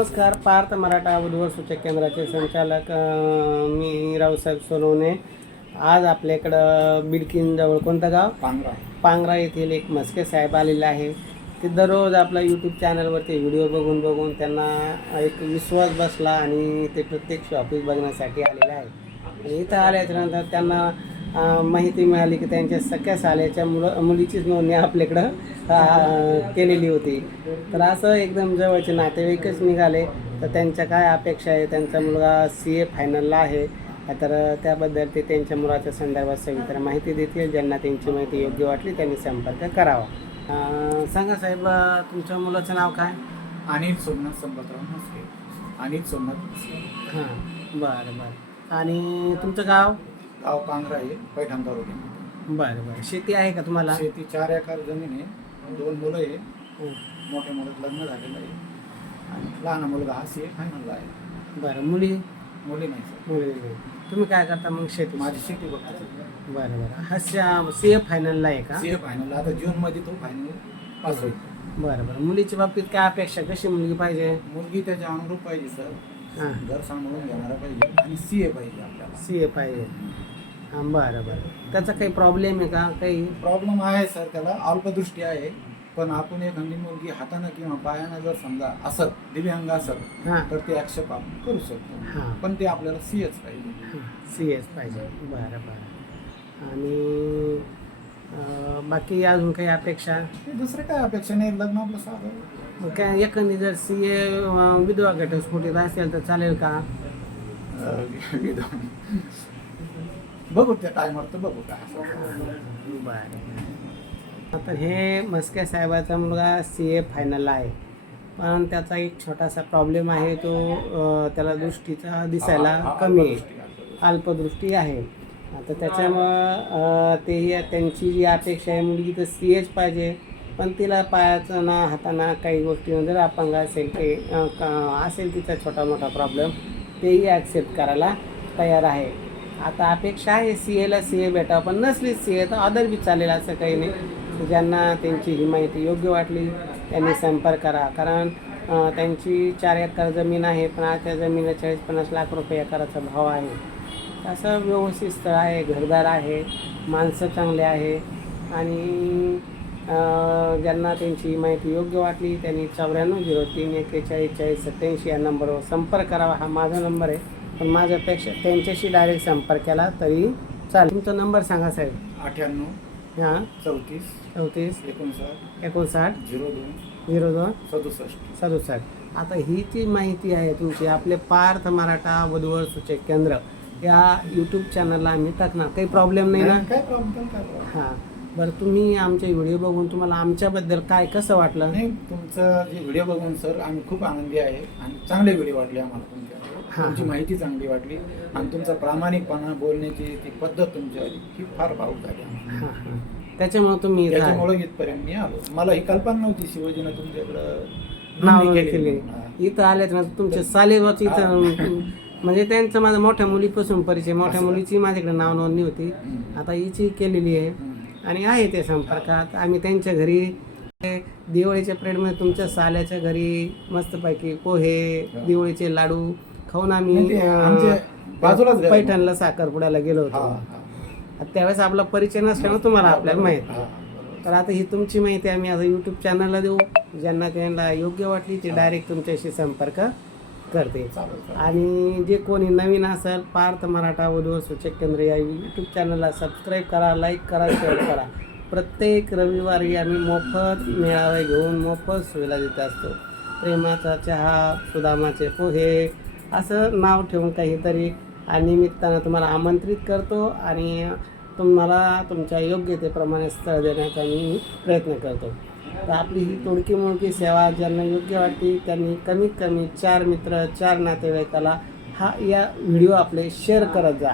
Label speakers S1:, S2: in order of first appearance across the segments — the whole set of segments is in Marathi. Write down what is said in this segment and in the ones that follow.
S1: नमस्कार पार्थ मराठा बुधवार सूचक केंद्राचे संचालक मी रावसाहेब सोनवणे. आज आपल्याकडं बिडकीनजवळ कोणतं गाव?
S2: पांगरा.
S1: पांगरा येथील एक मस्के साहेब आलेले आहे. ते दररोज आपला यूट्यूब चॅनलवरती व्हिडिओ बघून बघून त्यांना एक विश्वास बसला आणि ते प्रत्यक्ष ऑफिस बघण्यासाठी आलेले आहे. इथं आल्याच्यानंतर त्यांना माहिती मिळाली की त्यांच्या सख्या साल्याच्या मुलं मुलीचीच नोंदणी आपल्याकडं केलेली होती. तर असं एकदम जवळचे नातेवाईकच निघाले. तर त्यांच्या काय अपेक्षा आहे? त्यांचा मुलगा सी ए फायनलला आहे. तर त्याबद्दल ते त्यांच्या मुलाच्या संदर्भात सविस्तर माहिती देतील. ज्यांना त्यांची माहिती योग्य वाटली त्यांनी संपर्क करावा. सांगा साहेब तुमच्या मुलाचं नाव काय?
S2: अनिल सोमनाथ संपतराव अनिल सोमनाथ
S1: हां बरं बरं. आणि तुमचं गाव?
S2: गाव पांगरा आहे पैठण तालुक्यामध्ये.
S1: बरं बरं. शेती आहे का तुम्हाला?
S2: शेती चार एकर जमीन आहे दोन मुलं आहे.
S1: हं.
S2: मोठ्या मुलात लग्न झालेलं आहे. आणि लहान मुलगा हा सी फायनलला आहे.
S1: बरं मुली?
S2: मुली नाही सर.
S1: मुली नाही. तुम्ही काय करता मग शेती
S2: माझी शेती बघतो
S1: बरं बरं. हा सी ए फायनलला आहे का?
S2: सी ए फायनल आता जूनमध्ये तो फायनल पास होईल.
S1: बरं बरं. मुलीच्या बाबतीत काय अपेक्षा? कशी मुलगी पाहिजे?
S2: मुलगी त्याच्या अनुरूप पाहिजे सर.
S1: हां.
S2: घर सांभाळून घेणारा पाहिजे. आणि सी ए पाहिजे आपल्याला.
S1: सी ए पाहिजे. हां बरं बरं. त्याचा काही प्रॉब्लेम आहे का? काही?
S2: प्रॉब्लेम आहे सर त्याला अल्पदृष्टी आहे. पण आपण एखादी मुलगी हातानं किंवा पायानं जर समजा असत दिव्यांग असत
S1: हां.
S2: तर ते ॲक्सेप्ट आपण करू शकतो.
S1: हां.
S2: पण ते आपल्याला सीएच पाहिजे.
S1: सी एस पाहिजे. बरं बरं. आणि अं, बाकी अजून काही अपेक्षा?
S2: हे दुसरे काय अपेक्षा नाही. लग्न आपलं साधं
S1: मग काय एखादी जर सी ए विधवा घटस्फोटीत असेल तर चालेल का?
S2: विधान. बघू त्या टायमवर तर बघू काय
S1: बरं. आता हे मस्के साहेबाचा मुलगा सी ए फायनलला आहे. पण त्याचा एक छोटासा प्रॉब्लेम आहे तो अं, त्याला दृष्टीचा दिसायला कमी आहे. अल्पदृष्टी आहे. आता त्याच्यामुळं अं, तेही त्यांची जी अपेक्षा आहे मुलगी तर सी एच पाहिजे. पण तिला पायाचं ना हाताना काही गोष्टी जर अपंग असेल अं, का- असेल तिचा छोटा मोठा प्रॉब्लेम तेही ॲक्सेप्ट करायला तयार आहे. आता अपेक्षा आहे सी एला सी ए भेटावं पण नसली सी ए तर अदर बी चालेल असं काही नाही. ज्यांना त्यांची ही माहिती योग्य वाटली त्यांनी संपर्क करा. कारण त्यांची चार एकर जमीन आहे पण आज त्या जमिनीला चाळीस पन्नास लाख रुपये एकराचा भाव आहे. असं व्यवस्थित स्थळ आहे घरदार आहे माणसं चांगले आहे. आणि ज्यांना त्यांची माहिती योग्य वाटली त्यांनी चौऱ्याण्णव झिरो तीन एक्केचाळीस चाळीस सत्याऐंशी या नंबरवर संपर्क करावा हा माझा नंबर आहे. पण माझ्यापेक्षा त्यांच्याशी डायरेक्ट संपर्क केला तरी चालेल. तुमचा नंबर सांगा साहेब.
S2: अठ्ठ्याण्णव
S1: हां.
S2: चौतीस
S1: चौतीस
S2: एकोणसाठ
S1: एकोणसाठ
S2: झिरो दोन
S1: झिरो दोन
S2: सदुसष्ट.
S1: सदुसष्ट. आता ही जी माहिती आहे तुमची आपले पार्थ मराठा वधूवर सूचक केंद्र या यूट्यूब चॅनलला आम्ही टाकणार. काही प्रॉब्लेम नाही ना?
S2: काय प्रॉब्लेम काय
S1: हां. बरं तुम्ही आमचे व्हिडिओ बघून तुम्हाला आमच्याबद्दल काय कसं वाटलं?
S2: नाही तुमचं जे व्हिडिओ बघून सर आम्ही खूप आनंदी आहे आणि चांगले व्हिडिओ वाटले आम्हाला तुमच्या. तुमची माहिती चांगली वाटली आणि तुमचा प्रामाणिकपणा बोलण्याची ती पद्धत तुमची आली ही फार भावूक झाली.
S1: हां हां त्याच्यामुळे तुम्ही.
S2: त्याच्यामुळे इथपर्यंत मी आलो मला ही कल्पना नव्हती शिवाजीनं तुमच्याकडं
S1: नाव केली. इथं आल्याच ना तुमचे सालेगावची इथं म्हणजे त्यांचं माझं मोठ्या मुलीपासून परिचय मोठ्या. मुलीची माझ्याकडे नाव नोंदणी होती. आता हिची केलेली आहे. आणि आहे ते संपर्कात आम्ही त्यांच्या घरी दिवाळीच्या पिरियडमध्ये तुमच्या साल्याच्या घरी मस्तपैकी पोहे दिवाळीचे लाडू खाऊन आम्ही
S2: ते आमच्या बाजूलाच घर
S1: अं,
S2: आहे.
S1: पैठणला साखरपुड्याला गेलो
S2: हा,
S1: होतो
S2: हा.
S1: त्यावेळेस आपला परिचय नसल्यामुळे तुम्हाला आपल्याला माहिती
S2: हा.
S1: तर आता ही तुमची माहिती आम्ही आता यूट्यूब चॅनलला देऊ ज्यांना त्यांना योग्य वाटली ते डायरेक्ट तुमच्याशी संपर्क करते
S2: चालेल, चालेल.
S1: आणि जे कोणी नवीन असेल पार्थ मराठा वधूवर सूचक केंद्र या यूट्यूब चॅनलला सबस्क्राईब करा लाईक करा शेअर करा प्रत्येक रविवारी आम्ही मोफत मेळावे घेऊन मोफत सुविधा देत असतो प्रेमाचा चहा सुदामाचे पोहे असं नाव ठेवून काहीतरी निमित्तानं तुम्हाला आमंत्रित करतो आणि तुम्हाला तुमच्या योग्यतेप्रमाणे स्थळ देण्याचा मी प्रयत्न करतो. तर आपली ही तोडकी मोडकी सेवा ज्यांना योग्य वाटते त्यांनी कमीत कमी चार मित्र चार नातेवाईकाला हा या व्हिडिओ आपले शेअर करत जा.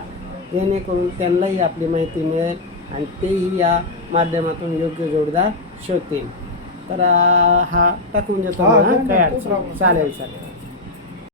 S1: जेणेकरून त्यांनाही आपली माहिती मिळेल आणि तेही या माध्यमातून योग्य जोडदार शोधतील. तर हा टाकून देतो
S2: हा, हा,
S1: काय अडचण
S2: problem.
S1: चालेल चालेल.